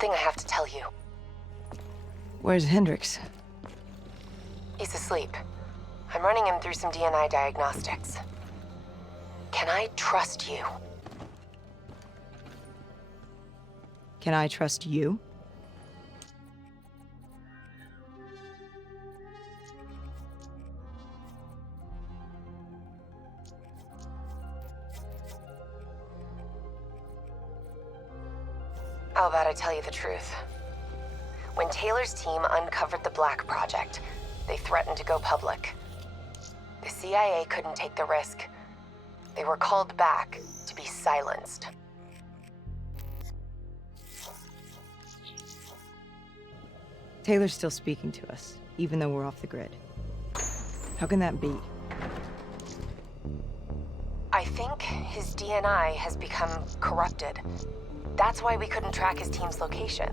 something I have to tell you. Where's Hendricks? He's asleep. I'm running him through some DNI diagnostics. Can I trust you? Can I trust you? How about I tell you the truth? When Taylor's team uncovered the Black Project, they threatened to go public. The CIA couldn't take the risk. They were called back to be silenced. Taylor's still speaking to us, even though we're off the grid. How can that be? I think his DNI has become corrupted. That's why we couldn't track his team's location.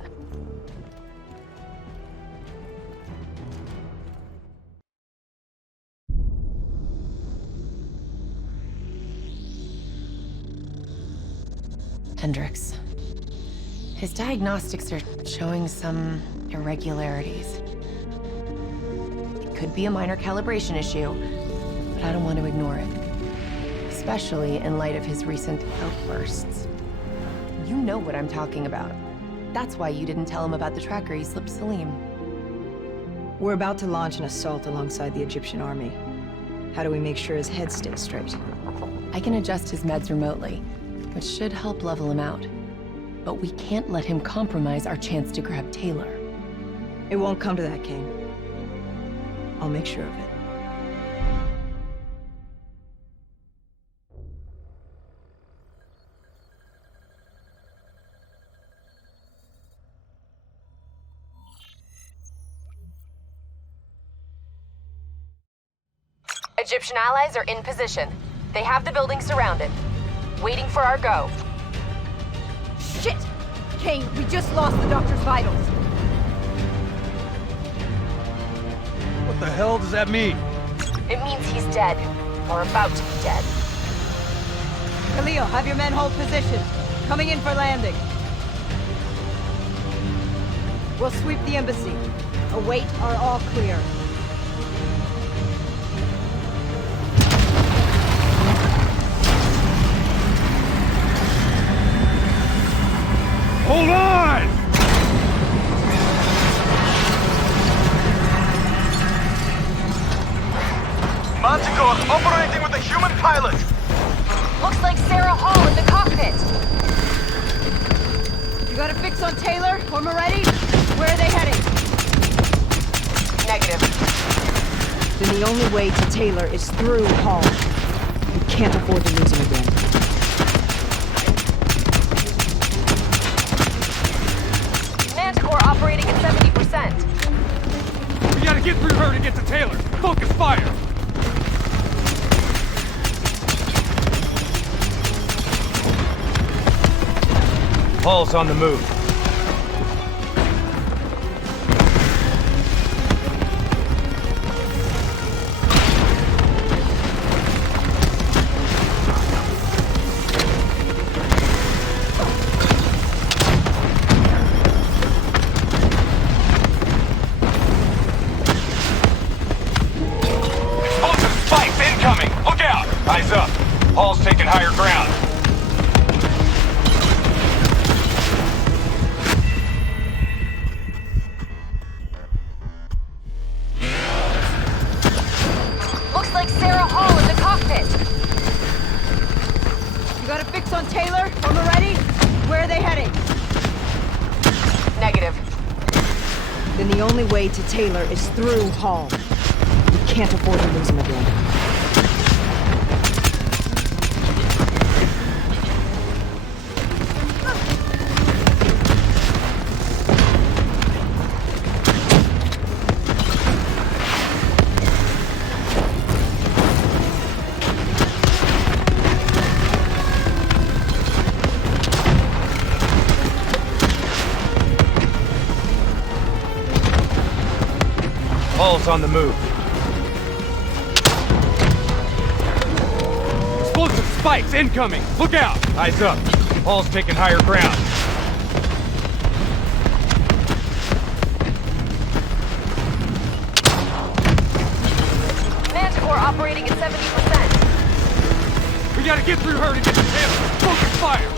Hendricks. His diagnostics are showing some irregularities. It could be a minor calibration issue, but I don't want to ignore it. Especially in light of his recent outbursts. You know what I'm talking about. That's why you didn't tell him about the tracker he slipped Salim. We're about to launch an assault alongside the Egyptian army. How do we make sure his head stays straight? I can adjust his meds remotely, which should help level him out. But we can't let him compromise our chance to grab Taylor. It won't come to that, Kane. I'll make sure of it. Egyptian allies are in position. They have the building surrounded. Waiting for our go. Shit! Kane, we just lost the doctor's vitals. What the hell does that mean? It means he's dead. Or about to be dead. Khalil, have your men hold position. Coming in for landing. We'll sweep the embassy. Await our all clear. Hold on! Manticore operating with a human pilot! Looks like Sarah Hall in the cockpit! You got a fix on Taylor or Moretti? Where are they heading? Negative. Then the only way to Taylor is through Hall. We can't afford to lose him again. Manticore operating at 70%. We gotta get through her to get to Taylor! Focus fire! Hall's on the move. Eyes up. Hall's taking higher ground. Looks like Sarah Hall in the cockpit. You got a fix on Taylor or Moretti? Where are they heading? Negative. Then the only way to Taylor is through Hall. We can't afford to lose him again. Hall's on the move. Explosive spikes incoming! Look out! Eyes up. Hall's taking higher ground. operating at 70%. We gotta get through her to get to Taylor. Focus fire!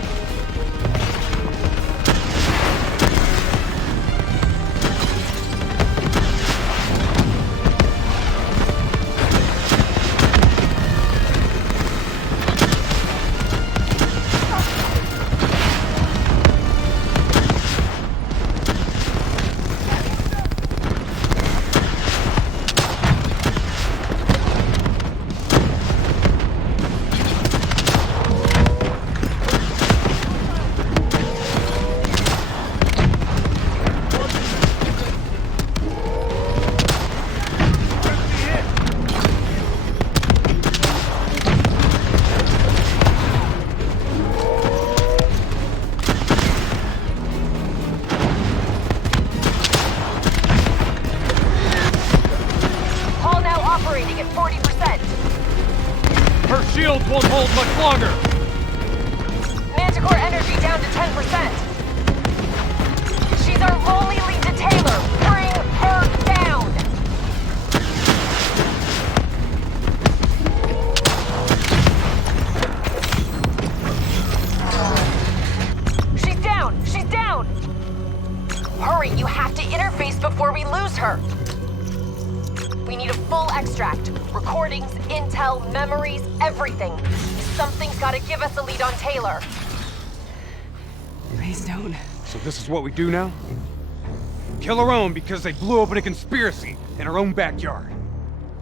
Her shields won't hold much longer! Manticore energy down to 10%. She's our only lead to Taylor. Bring her down! She's down! She's down! Hurry, you have to interface before we lose her. We need a full extract. Recordings, intel, memories, everything. Something's gotta give us a lead on Taylor. Please don't. So this is what we do now? Kill our own because they blew open a conspiracy in our own backyard.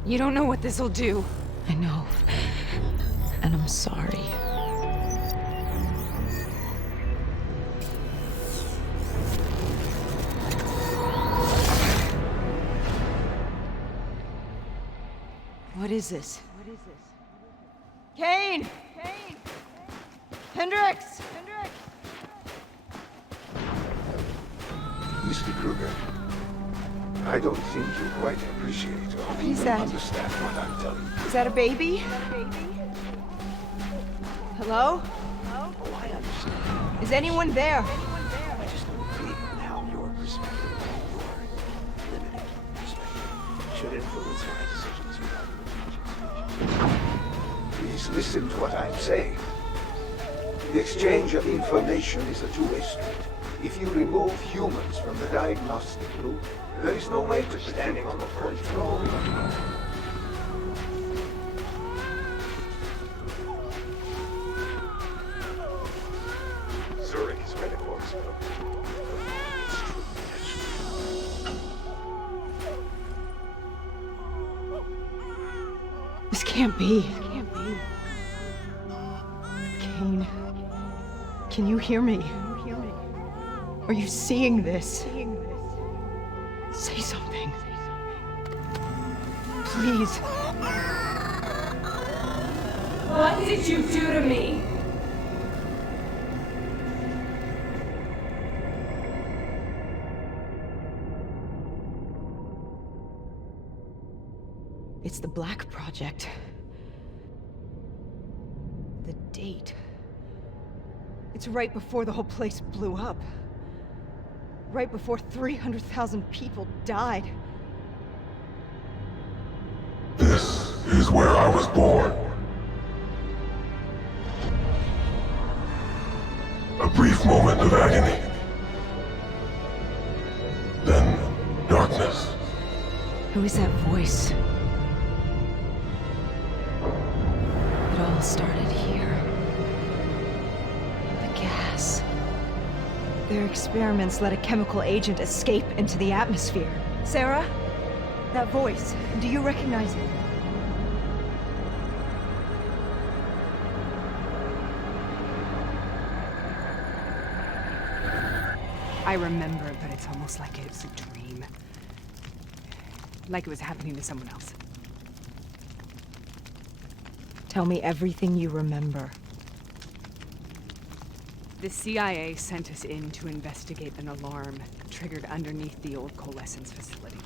You don't know what this'll do. I know. And I'm sorry. What is this? Kane! Hendricks! Mr. Kruger, I don't think you quite appreciate or What is even that? understand what I'm telling you. Is that a baby? Hello? Oh, I understand. Is anyone there? I just don't feel how your perspective, your limited perspective, should influence my decisions regarding the Please listen to what I'm saying. The exchange of information is a two-way street. If you remove humans from the diagnostic loop, there is no way to standing on the control. Zurich is where the corpse go. This can't be. Kane, can you hear me? Are you seeing this? Say something. Please. What did you do to me? It's the Black Project. The date. It's right before the whole place blew up. Right before 300,000 people died. This is where I was born. A brief moment of agony. Then, darkness. Who is that voice? It all started here. The gas. Their experiments let a chemical agent escape into the atmosphere. Sarah? That voice, do you recognize it? I remember, but it's almost like it was a dream. Like it was happening to someone else. Tell me everything you remember. The CIA sent us in to investigate an alarm triggered underneath the old coalescence facility.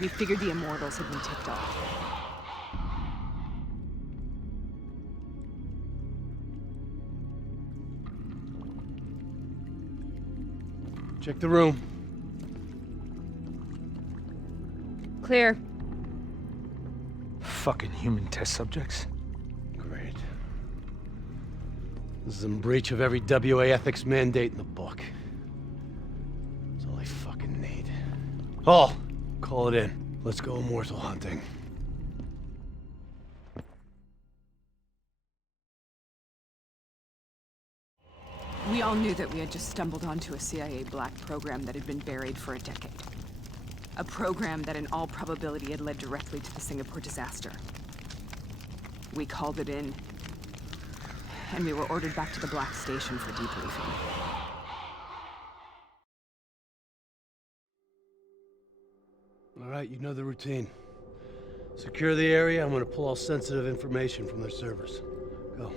We figured the Immortals had been tipped off. Check the room. Clear. fucking human test subjects? Great. This is in breach of every WA ethics mandate in the book. That's all I fucking need. Paul, call it in. Let's go immortal hunting. We all knew that we had just stumbled onto a CIA black program that had been buried for a decade. A program that in all probability had led directly to the Singapore disaster. We called it in, and we were ordered back to the Black Station for debriefing. All right, you know the routine. Secure the area. I'm gonna pull all sensitive information from their servers. Go.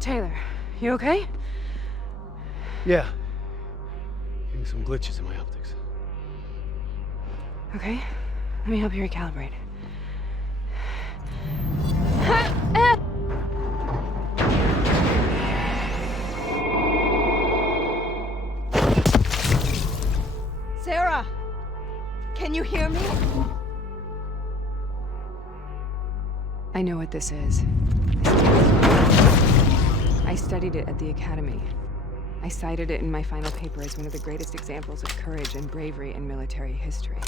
Taylor, you okay? Yeah. Getting some glitches in my optics. Okay, let me help you recalibrate. Sarah! Can you hear me? I know what this is. I studied it at the Academy. I cited it in my final paper as one of the greatest examples of courage and bravery in military history.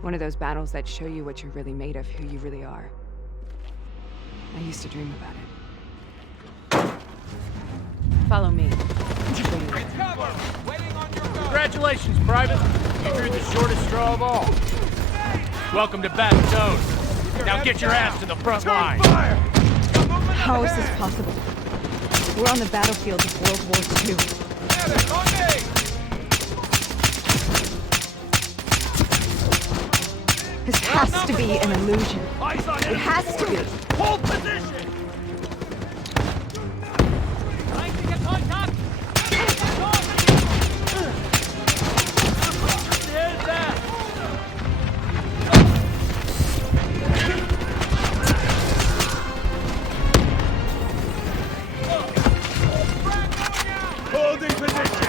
One of those battles that show you what you're really made of, who you really are. I used to dream about it. Follow me. Congratulations, Private. You drew the shortest straw of all. Welcome to Bastogne. Now get your ass to the front line. How is this possible? We're on the battlefield of World War II. This has to be an illusion. It has to be. Hold position! Holding position!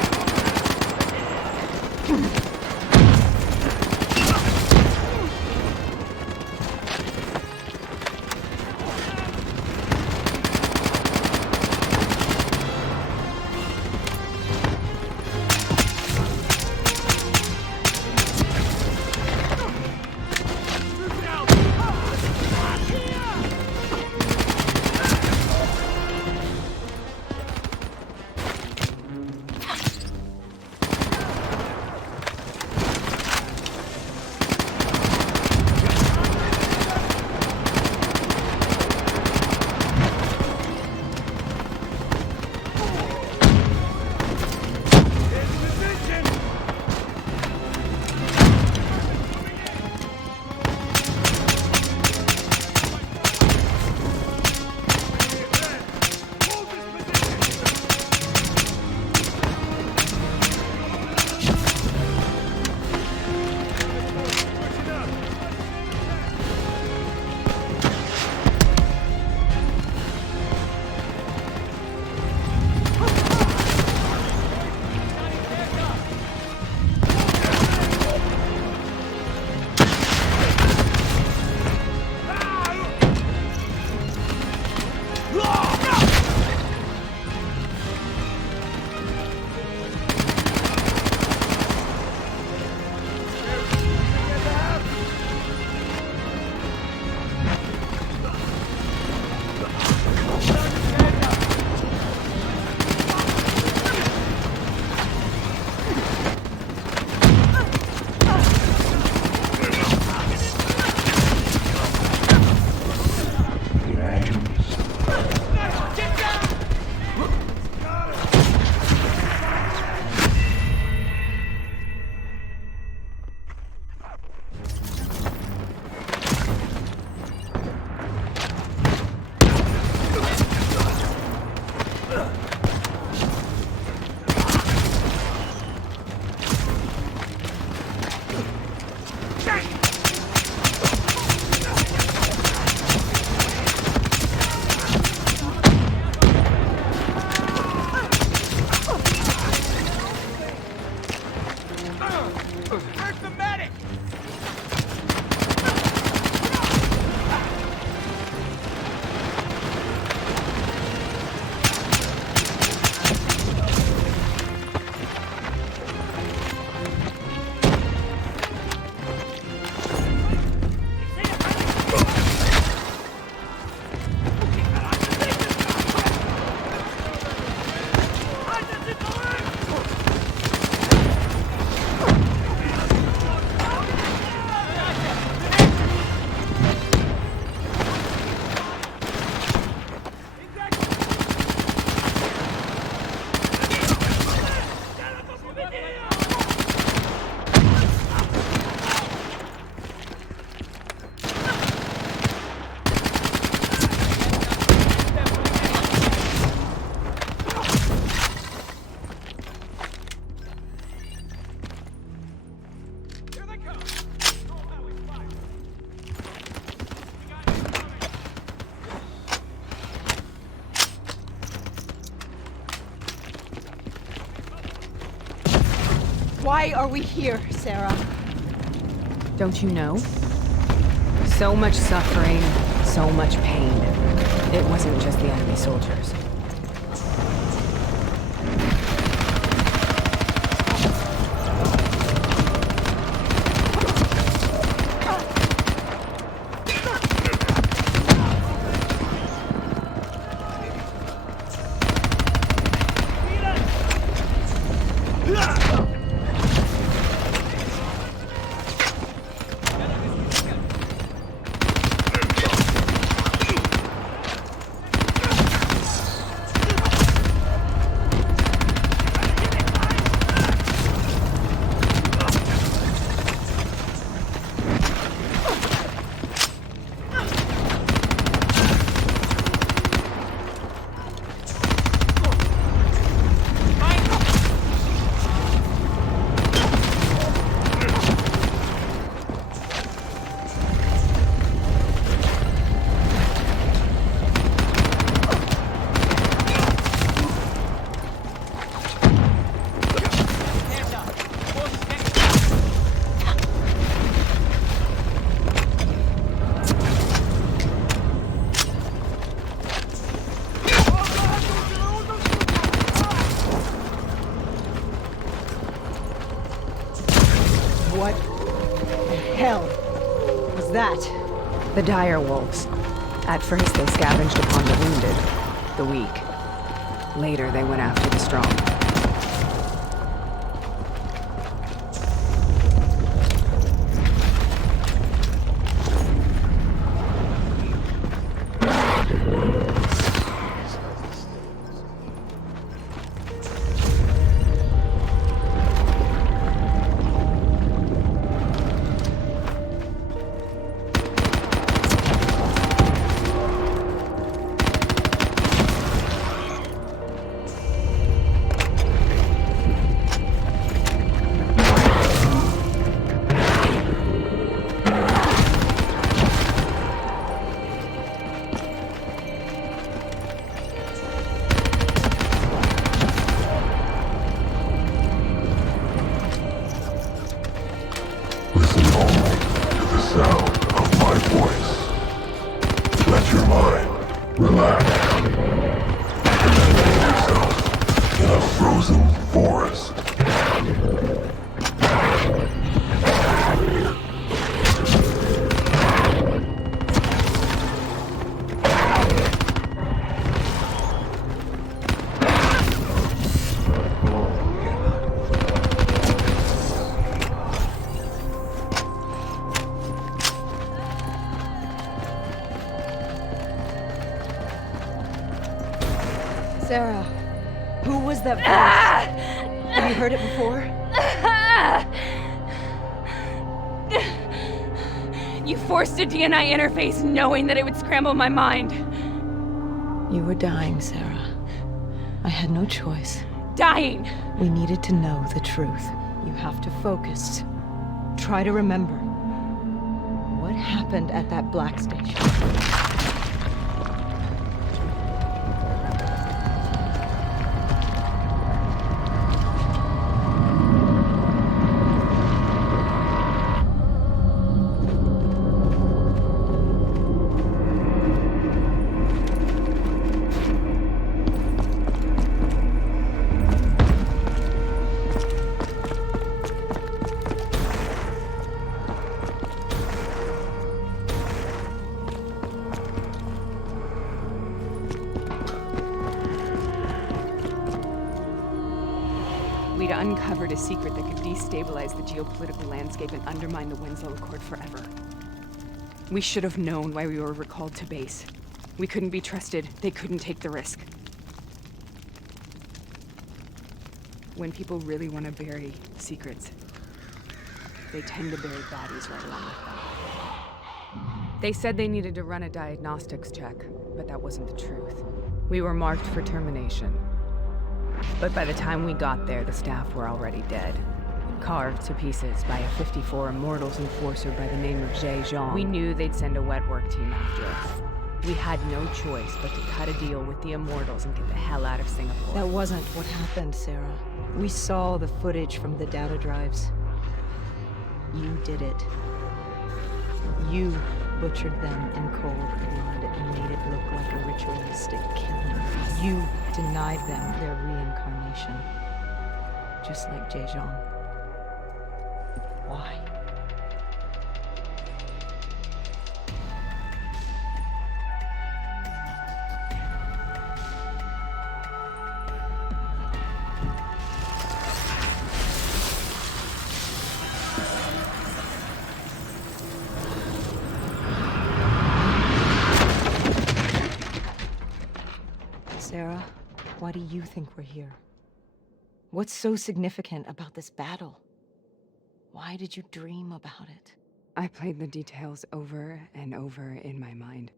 Why are we here, Sarah? Don't you know? So much suffering, so much pain. It wasn't just the enemy soldiers. The dire wolves. At first they scavenged upon the wounded, the weak. Later they went after the strong. Sarah, who was that voice? Have you heard it before? You forced a DNI interface knowing that it would scramble my mind. You were dying, Sarah. I had no choice. Dying! We needed to know the truth. You have to focus. Try to remember. What happened at that black station? We'd uncovered a secret that could destabilize the geopolitical landscape and undermine the Winslow Accord forever. We should have known why we were recalled to base. We couldn't be trusted. They couldn't take the risk. When people really want to bury secrets, they tend to bury bodies right along with them. They said they needed to run a diagnostics check, but that wasn't the truth. We were marked for termination. But by the time we got there, the staff were already dead. Carved to pieces by a 54 Immortals enforcer by the name of Jean. We knew they'd send a wet work team after us. We had no choice but to cut a deal with the Immortals and get the hell out of Singapore. That wasn't what happened, Sarah. We saw the footage from the data drives. You did it. You butchered them in cold blood and made it look like a ritualistic killing. You denied them their reincarnation. Just like Jaejeon. Why? Sarah, why do you think we're here? What's so significant about this battle? Why did you dream about it? I played the details over and over in my mind.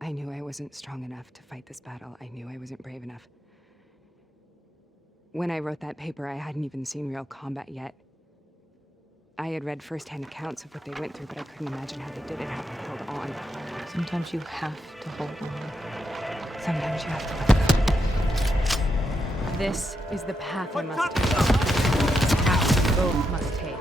I knew I wasn't strong enough to fight this battle. I knew I wasn't brave enough. When I wrote that paper, I hadn't even seen real combat yet. I had read first-hand accounts of what they went through, but I couldn't imagine how they did it, how they held on. Sometimes you have to hold on. Sometimes you have to let go. This is the path I must take. This path we both must take.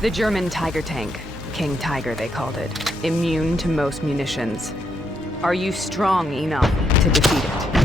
The German Tiger tank. King Tiger, they called it. Immune to most munitions. Are you strong enough to defeat it?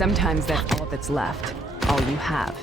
Sometimes that's all that's left. All you have.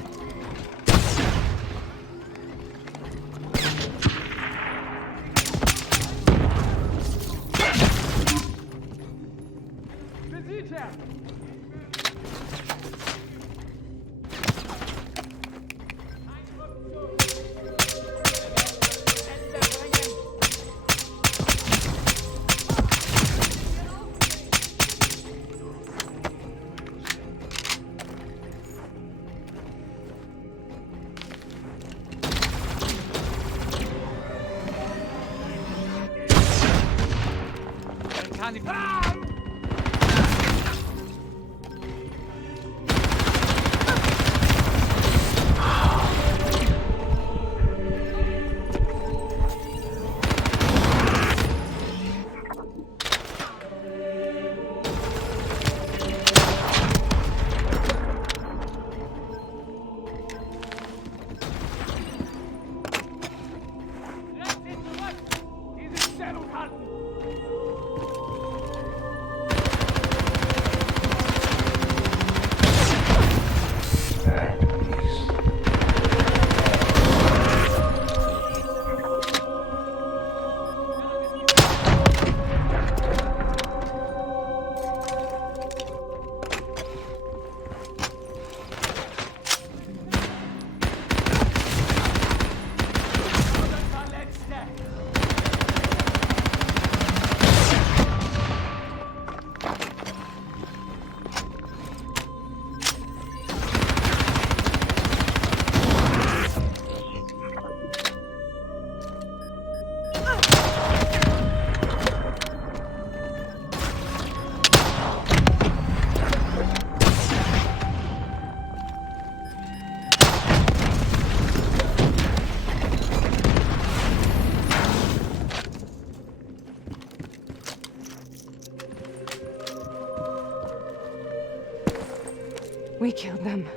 We killed them.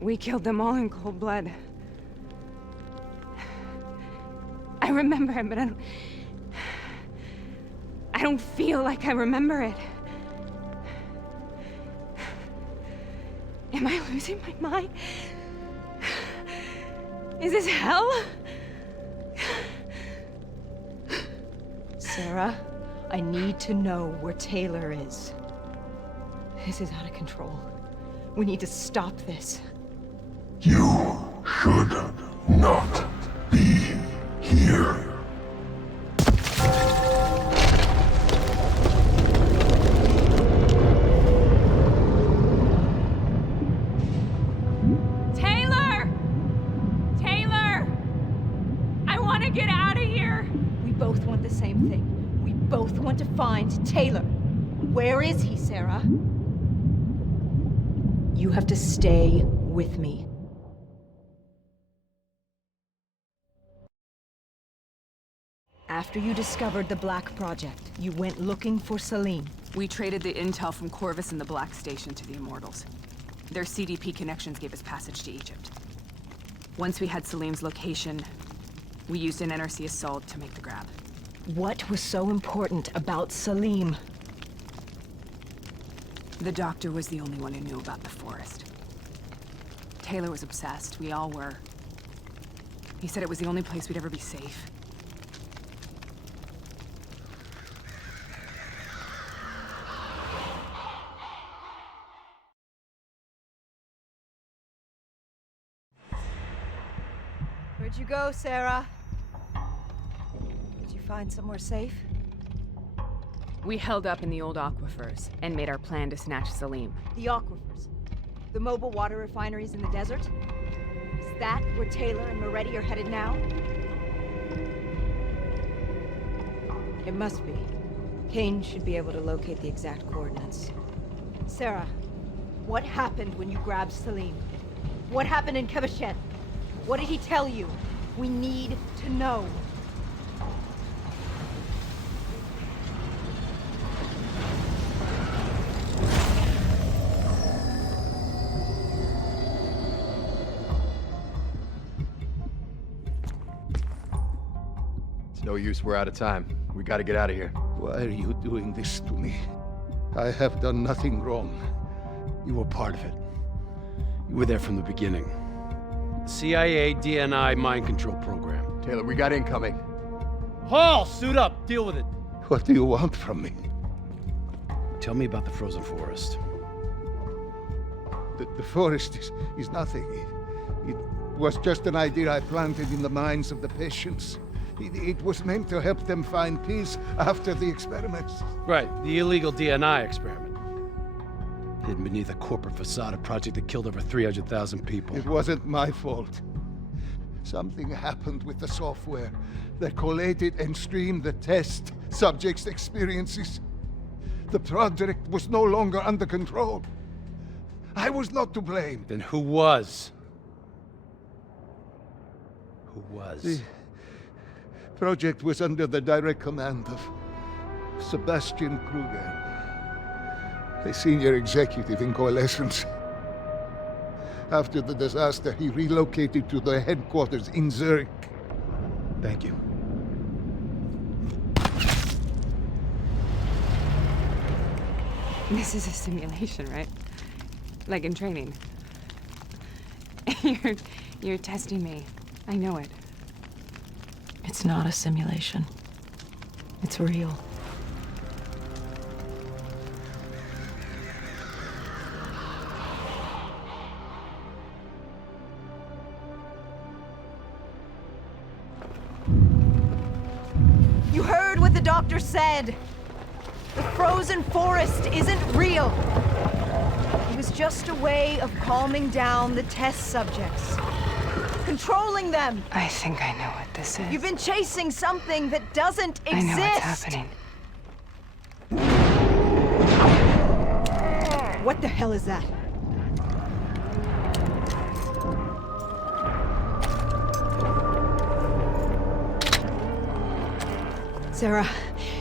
We killed them all in cold blood. I remember it, but I don't feel like I remember it. Am I losing my mind? Is this hell? Sarah, I need to know where Taylor is. This is out of control. We need to stop this. You should not be here. Taylor! Taylor! I want to get out of here! We both want the same thing. We both want to find Taylor. Where is he, Sarah? You have to stay with me. After you discovered the Black Project, you went looking for Salim. We traded the intel from Corvus and the Black Station to the Immortals. Their CDP connections gave us passage to Egypt. Once we had Salim's location, we used an NRC assault to make the grab. What was so important about Salim? The doctor was the only one who knew about the forest. Taylor was obsessed. We all were. He said it was the only place we'd ever be safe. Where'd you go, Sarah? Did you find somewhere safe? We held up in the old aquifers and made our plan to snatch Salim. The aquifers. The mobile water refineries in the desert? Is that where Taylor and Moretti are headed now? It must be. Kane should be able to locate the exact coordinates. Sarah, what happened when you grabbed Salim? What happened in Kebechet? What did he tell you? We need to know. It's no use, we're out of time. We gotta get out of here. Why are you doing this to me? I have done nothing wrong. You were part of it. You were there from the beginning. CIA DNI mind control program. Taylor, we got incoming. Hall, suit up. Deal with it. What do you want from me? Tell me about the frozen forest. The forest is nothing. It was just an idea I planted in the minds of the patients. It was meant to help them find peace after the experiments. Right, the illegal DNI experiment. Hidden beneath a corporate facade, a project that killed over 300,000 people. It wasn't my fault. Something happened with the software that collated and streamed the test subjects' experiences. The project was no longer under control. I was not to blame. Then who was? Who was? The project was under the direct command of Sebastian Kruger, a senior executive in Coalescence. After the disaster, he relocated to the headquarters in Zurich. Thank you. This is a simulation, right? Like in training. You're testing me. I know it. It's not a simulation. It's real. You heard what the doctor said. The frozen forest isn't real. It was just a way of calming down the test subjects. Controlling them. I think I know what this is. You've been chasing something that doesn't exist. I know what's happening. What the hell is that? Sarah,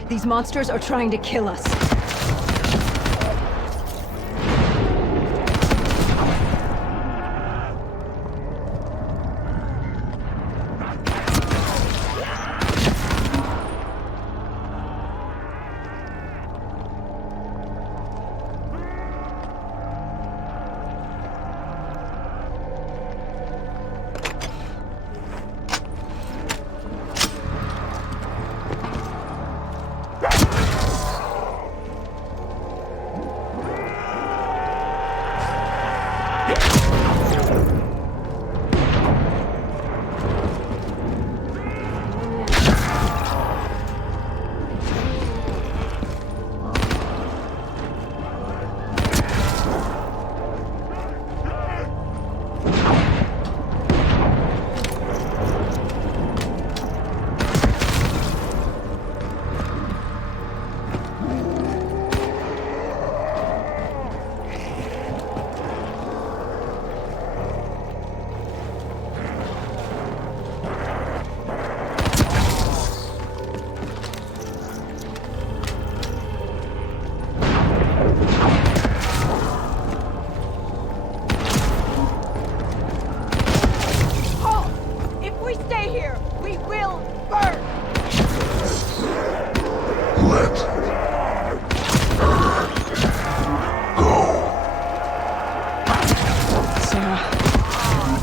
these monsters are trying to kill us.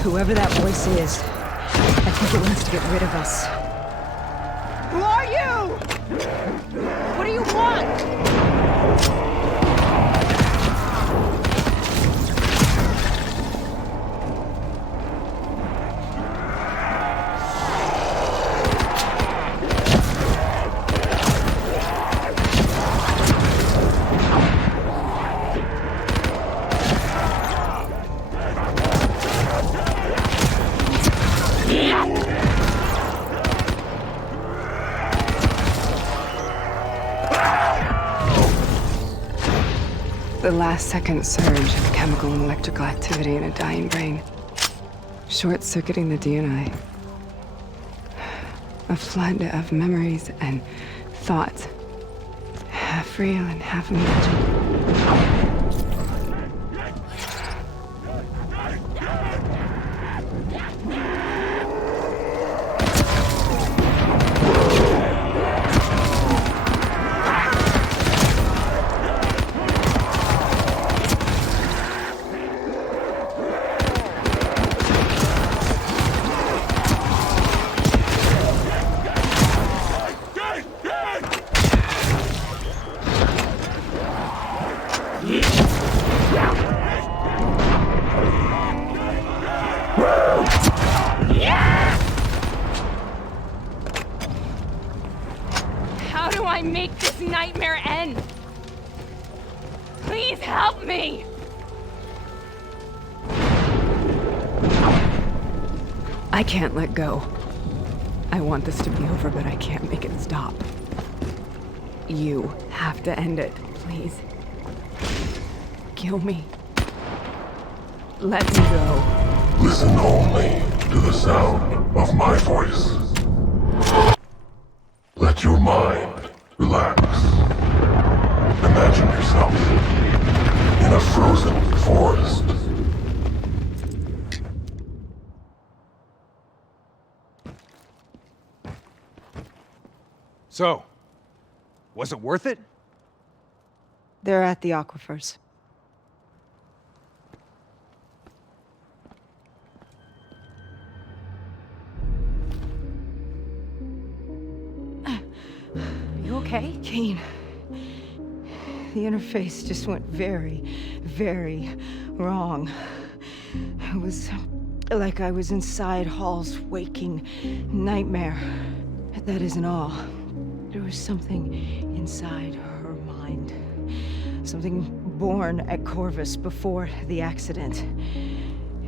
Whoever that voice is, I think it wants to get rid of us. Who are you? What do you want? The last-second surge of chemical and electrical activity in a dying brain. Short-circuiting the DNA. A flood of memories and thoughts. Half real and half imagined. How do I make this nightmare end? Please help me! I can't let go. I want this to be over, but I can't make it stop. You have to end it, please. Kill me. Let me go. Listen only to the sound of my voice. Let your mind relax. Imagine yourself in a frozen forest. So, was it worth it? They're at the aquifers. You okay? Kane. The interface just went very, very wrong. It was like I was inside Hall's waking nightmare. But that isn't all. There was something inside her mind. Something born at Corvus before the accident.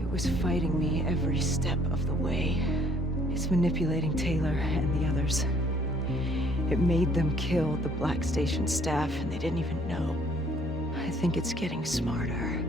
It was fighting me every step of the way. It's manipulating Taylor and the others. It made them kill the Black Station staff, and they didn't even know. I think it's getting smarter.